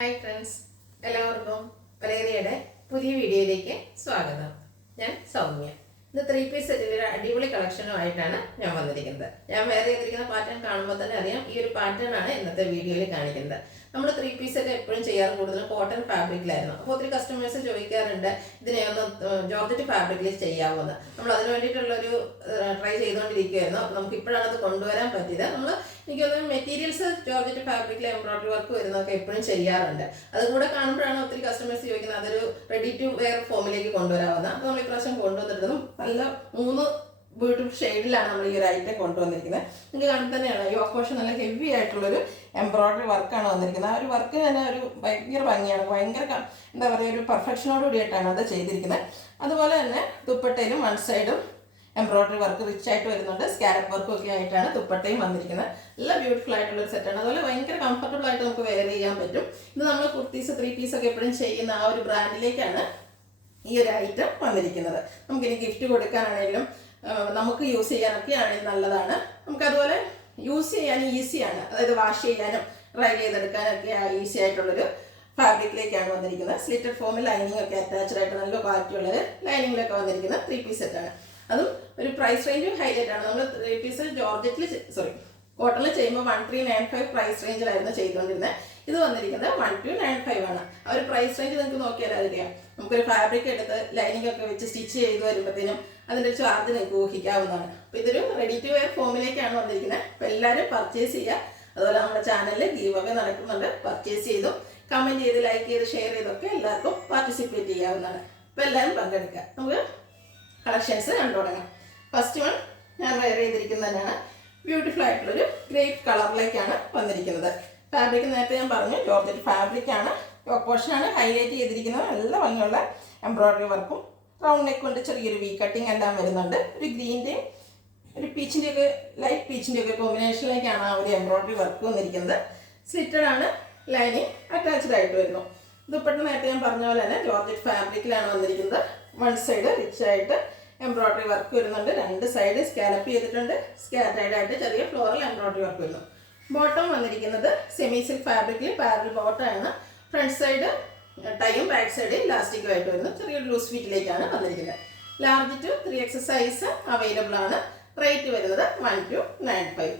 Hi friends, എല്ലാവർക്കും പരേതയുടെ പുതിയ വീഡിയോയിലേക്ക് സ്വാഗതം. ഞാൻ സൗമ്യ. ഇത് 3 പീസ് സെറ്റിൻ്റെ അടിപൊളി കളക്ഷനുമായിട്ടാണ് ഞാൻ വന്നിരിക്കുന്നത്. ഞാൻ വേറെ ചെയ്തിരിക്കുന്ന പാറ്റേൺ കാണുമ്പോൾ തന്നെ അറിയാം, ഈ ഒരു പാറ്റേൺ ആണ് ഇന്നത്തെ വീഡിയോയിൽ കാണിക്കുന്നത്. നമ്മൾ 3 പീസ് സെറ്റ് എപ്പോഴും ചെയ്യാറ് കൂടുതലും കോട്ടൺ ഫാബ്രിക്കിലായിരുന്നു. അപ്പോൾ ഒത്തിരി കസ്റ്റമേഴ്സ് ചോദിക്കാറുണ്ട്, ഇതിനെ ഒന്ന് ജോർജറ്റ് ഫാബ്രിക്കിൽ ചെയ്യാവുന്നത്. നമ്മൾ അതിന് വേണ്ടിയിട്ടുള്ളൊരു ട്രൈ ചെയ്തുകൊണ്ടിരിക്കുകയായിരുന്നു. അപ്പോൾ നമുക്ക് ഇപ്പോഴാണ് അത് കൊണ്ടുവരാൻ പറ്റിയത്. നമ്മൾ എനിക്കൊന്ന് മെറ്റീരിയൽസ് ജോർജറ്റ് ഫാബ്രിക്കിൽ എംബ്രോയിഡറി വർക്ക് വരുന്നതൊക്കെ എപ്പോഴും ചെയ്യാറുണ്ട്. അതുകൂടെ കാണുമ്പോഴാണ് ഒത്തിരി കസ്റ്റമേഴ്സ് ചോദിക്കുന്നത് അതൊരു റെഡി ടു വെയർ ഫോമിലേക്ക് കൊണ്ടുവരാവുന്നത്. അപ്പോൾ നമ്മൾ ഇപ്രാവശ്യം കൊണ്ടുവന്നിരുന്നതും നല്ല 3 ബ്യൂട്ടിഫുൾ ഷെയ്ഡിലാണ് നമ്മൾ ഈ ഒരു ഐറ്റം കൊണ്ടുവന്നിരിക്കുന്നത്. നിങ്ങൾക്ക് കാണുമ്പോൾ തന്നെയാണ് ഈ ഓപ്പോഷൻ നല്ല ഹെവി ആയിട്ടുള്ളൊരു എംബ്രോയിഡറി വർക്കാണ് വന്നിരിക്കുന്നത്. ആ ഒരു വർക്ക് തന്നെ ഒരു ഭയങ്കര ഭംഗിയാണ്, ഭയങ്കര എന്താ പറയുക, ഒരു പെർഫെക്ഷനോട് കൂടിയിട്ടാണ് അത് ചെയ്തിരിക്കുന്നത്. അതുപോലെ തന്നെ ദുപ്പട്ടയിലും വൺ സൈഡും എംബ്രോയിഡറി വർക്ക് റിച്ച് ആയിട്ട് വരുന്നുണ്ട്. സ്കാലപ്പ് വർക്കും ഒക്കെ ആയിട്ടാണ് ദുപ്പട്ടയും വന്നിരിക്കുന്നത്. നല്ല ബ്യൂട്ടിഫുൾ ആയിട്ടുള്ളൊരു സെറ്റാണ്. അതുപോലെ ഭയങ്കര കംഫർട്ടബിൾ ആയിട്ട് നമുക്ക് വെയർ ചെയ്യാൻ പറ്റും. ഇത് നമ്മൾ കുർത്തീസ് 3 പീസൊക്കെ എപ്പോഴും ചെയ്യുന്ന ആ ഒരു ബ്രാൻഡിലേക്കാണ് ഈ ഒരു ഐറ്റം വന്നിരിക്കുന്നത്. നമുക്കിനി ഗിഫ്റ്റ് കൊടുക്കാനാണെങ്കിലും നമുക്ക് യൂസ് ചെയ്യാനൊക്കെ ആണെങ്കിലും നല്ലതാണ്. നമുക്കതുപോലെ യൂസ് ചെയ്യാൻ ഈസിയാണ്, അതായത് വാഷ് ചെയ്യാനും ഡ്രൈ ചെയ്തെടുക്കാനൊക്കെ ഈസി ആയിട്ടുള്ളൊരു ഫാബ്രിക്കിലേക്കാണ് വന്നിരിക്കുന്നത്. സ്ലിറ്റഡ് ഫോമിൽ ലൈനിങ് ഒക്കെ അറ്റാച്ച്ഡ് ആയിട്ട് നല്ല ക്വാളിറ്റി ഉള്ളത് ലൈനിങ്ങിലൊക്കെ വന്നിരിക്കുന്ന 3 പീസ് സെറ്റാണ്. അതും ഒരു പ്രൈസ് റേഞ്ചും ഹൈലൈറ്റ് ആണ്. നമ്മൾ 3 പീസ് കോട്ടണിൽ ചെയ്യുമ്പോൾ 1395 പ്രൈസ് റേഞ്ചിലായിരുന്നു ചെയ്തുകൊണ്ടിരുന്നത്. ഇത് വന്നിരിക്കുന്നത് 1295 ആണ്. ആ ഒരു പ്രൈസ് റേഞ്ച് നിങ്ങൾക്ക് നോക്കിയാൽ അറിയാം. നമുക്കൊരു ഫാബ്രിക് എടുത്ത് ലൈനിങ് ഒക്കെ വെച്ച് സ്റ്റിച്ച് ചെയ്ത് വരുമ്പോഴത്തേനും അതിൻ്റെ ചാർജ് നിങ്ങൾക്ക് ഊഹിക്കാവുന്നതാണ്. അപ്പോൾ ഇതൊരു റെഡി ടു വെയർ ഫോമിലേക്കാണ് വന്നിരിക്കുന്നത്. അപ്പോൾ എല്ലാവരും പർച്ചേസ് ചെയ്യുക. അതുപോലെ നമ്മുടെ ചാനലിൽ ഗീവ് അവേ നടക്കുന്നുണ്ട്. പർച്ചേസ് ചെയ്തും കമൻറ്റ് ചെയ്ത് ലൈക്ക് ചെയ്ത് ഷെയർ ചെയ്തൊക്കെ എല്ലാവർക്കും പാർട്ടിസിപ്പേറ്റ് ചെയ്യാവുന്നതാണ്. അപ്പോൾ എല്ലാവരും പങ്കെടുക്കുക. നമുക്ക് കളക്ഷൻസ് കണ്ടു തുടങ്ങാം. ഫസ്റ്റ് വൺ ഞാൻ വെയർ ചെയ്തിരിക്കുന്നതിനാണ്. ബ്യൂട്ടിഫുൾ ആയിട്ടുള്ളൊരു ഗ്രേപ്പ് കളറിലേക്കാണ് വന്നിരിക്കുന്നത്. ഫാബ്രിക് നേരത്തെ ഞാൻ പറഞ്ഞു ജോർജറ്റ് ഫാബ്രിക്കാണ്. പോർഷനാണ് ഹൈലൈറ്റ് ചെയ്തിരിക്കുന്നത്. നല്ല ഭംഗിയുള്ള എംബ്രോയിഡറി വർക്കും റൗണ്ട് നെക്ക് കൊണ്ട് ചെറിയൊരു വി കട്ടിങ് എല്ലാം വരുന്നുണ്ട്. ഒരു ഗ്രീൻ്റെയും ഒരു പീച്ചിൻ്റെയൊക്കെ ലൈറ്റ് പീച്ചിൻ്റെയൊക്കെ കോമ്പിനേഷനിലേക്കാണ് ആ ഒരു എംബ്രോയിഡറി വർക്ക് വന്നിരിക്കുന്നത്. സ്ലിറ്റഡ് ആണ്, ലൈനിങ് അറ്റാച്ച്ഡ് ആയിട്ട് വരുന്നു. ദുപ്പട്ട നേരത്തെ ഞാൻ പറഞ്ഞ പോലെ തന്നെ ജോർജറ്റ് ഫാബ്രിക്കിലാണ് വന്നിരിക്കുന്നത്. വൺ സൈഡ് റിച്ച് ആയിട്ട് എംബ്രോയിഡറി വർക്ക് വരുന്നുണ്ട്. 2 സൈഡ് സ്കാലപ്പ് ചെയ്തിട്ടുണ്ട്. സ്കാറ്റേർഡ് ആയിട്ട് ചെറിയ ഫ്ലോറൽ എംബ്രോയിഡറി വർക്ക് വരുന്നു. ബോട്ടം വന്നിരിക്കുന്നത് സെമി സിൽക്ക് ഫാബ്രിക്കിൽ പാരൽ ബോട്ടമാണ്. ഫ്രണ്ട് സൈഡ് ടൈയും ബാക്ക് സൈഡ് ഇലാസ്റ്റിക്കും ആയിട്ട് വരുന്നു. ചെറിയൊരു ലൂസ് ഫിറ്റിലേക്കാണ് വന്നിരിക്കുന്നത്. Large to 3X size available ആണ്. റേറ്റ് വരുന്നത് 1295.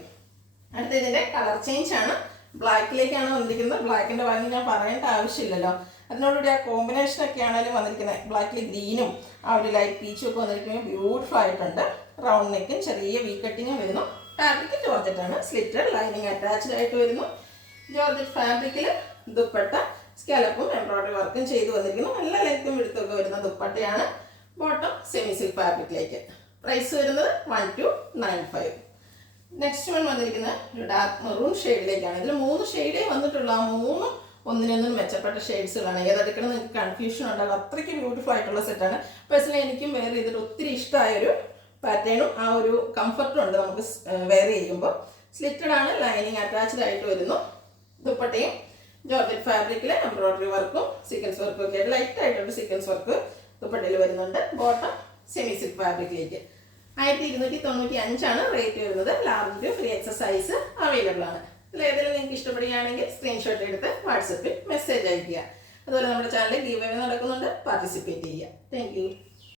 അടുത്ത ഇതിൻ്റെ കളർ ചേഞ്ച് ആണ്. ബ്ലാക്കിലേക്കാണ് വന്നിരിക്കുന്നത്. ബ്ലാക്കിൻ്റെ ഭംഗി ഞാൻ പറയേണ്ട ആവശ്യമില്ലല്ലോ. അതിനോടുകൂടി ആ കോമ്പിനേഷനൊക്കെ ആണെങ്കിലും വന്നിരിക്കുന്നത്. ബ്ലാക്കിൽ ഗ്രീനും ആ ഒരു ലൈറ്റ് പീച്ചും ഒക്കെ വന്നിരിക്കുന്നത് ബ്യൂട്ടിഫുൾ ആയിട്ടുണ്ട്. റൗണ്ട് നെക്കും ചെറിയ വി കട്ടിങ്ങും വരുന്നു. ഫാബ്രിക് ജോർജറ്റാണ്. സ്ലിറ്റഡ് ലൈനിങ് അറ്റാച്ച്ഡ് ആയിട്ട് വരുന്നു. ജോർജറ്റ് ഫാബ്രിക്കിൽ ദുപ്പട്ട സ്കാലപ്പും എംബ്രോയിഡറി വർക്കും ചെയ്തു വന്നിരിക്കുന്നു. നല്ല ലെങ്ത്തും എടുത്തൊക്കെ വരുന്ന ദുപ്പട്ടയാണ്. ബോട്ടം സെമി സിൽക്ക് ഫാബ്രിക്കിലേക്ക്. പ്രൈസ് വരുന്നത് 1295. നെക്സ്റ്റ് വൺ വന്നിരിക്കുന്നത് ഒരു ഡാർക്ക് മെറൂൺ ഷെയ്ഡിലേക്കാണ്. ഇതിൽ 3 ഷെയ്ഡേ വന്നിട്ടുള്ളൂ. ആ 3 ഒന്നിനൊന്നും മെച്ചപ്പെട്ട ഷെയ്ഡ്സുകളാണ്. ഏതെടുക്കണം നിങ്ങൾക്ക് കൺഫ്യൂഷൻ ഉണ്ടാകും. അത്രയ്ക്ക് ബ്യൂട്ടിഫുൾ ആയിട്ടുള്ള സെറ്റാണ്. പേഴ്സണലി എനിക്കും വെയർ ചെയ്തിട്ട് ഒത്തിരി ഇഷ്ടമായൊരു പാറ്റേണും ആ ഒരു കംഫർട്ടും ഉണ്ട് നമുക്ക് വെയർ ചെയ്യുമ്പോൾ. സ്ലിറ്റഡ് ആണ്, ലൈനിങ് അറ്റാച്ച്ഡ് ആയിട്ട് വരുന്നു. ദുപ്പട്ടയും ജോർജറ്റ് ഫാബ്രിക്കിൽ എംബ്രോയിഡറി വർക്കും സീക്വൻസ് വർക്കും ഒക്കെ ആയിട്ട് ലൈറ്റ് ആയിട്ടുണ്ട് സീക്വൻസ് വർക്ക് ദുപ്പട്ടയിൽ വരുന്നുണ്ട്. Bottom semi silk ഫാബ്രിക്കിലേക്ക്. 1295 ആണ് റേറ്റ് വരുന്നത്. Large to 3X size available ആണ്. ഇതിലേതെങ്കിലും നിങ്ങൾക്ക് ഇഷ്ടപ്പെടുകയാണെങ്കിൽ സ്ക്രീൻഷോട്ട് എടുത്ത് വാട്സപ്പിൽ മെസ്സേജ് അയയ്ക്കുക. അതുപോലെ നമ്മുടെ ചാനലിൽ ഗീവ് അവേ നടക്കുന്നുണ്ട്. പാർട്ടിസിപ്പേറ്റ് ചെയ്യുക. Thank you.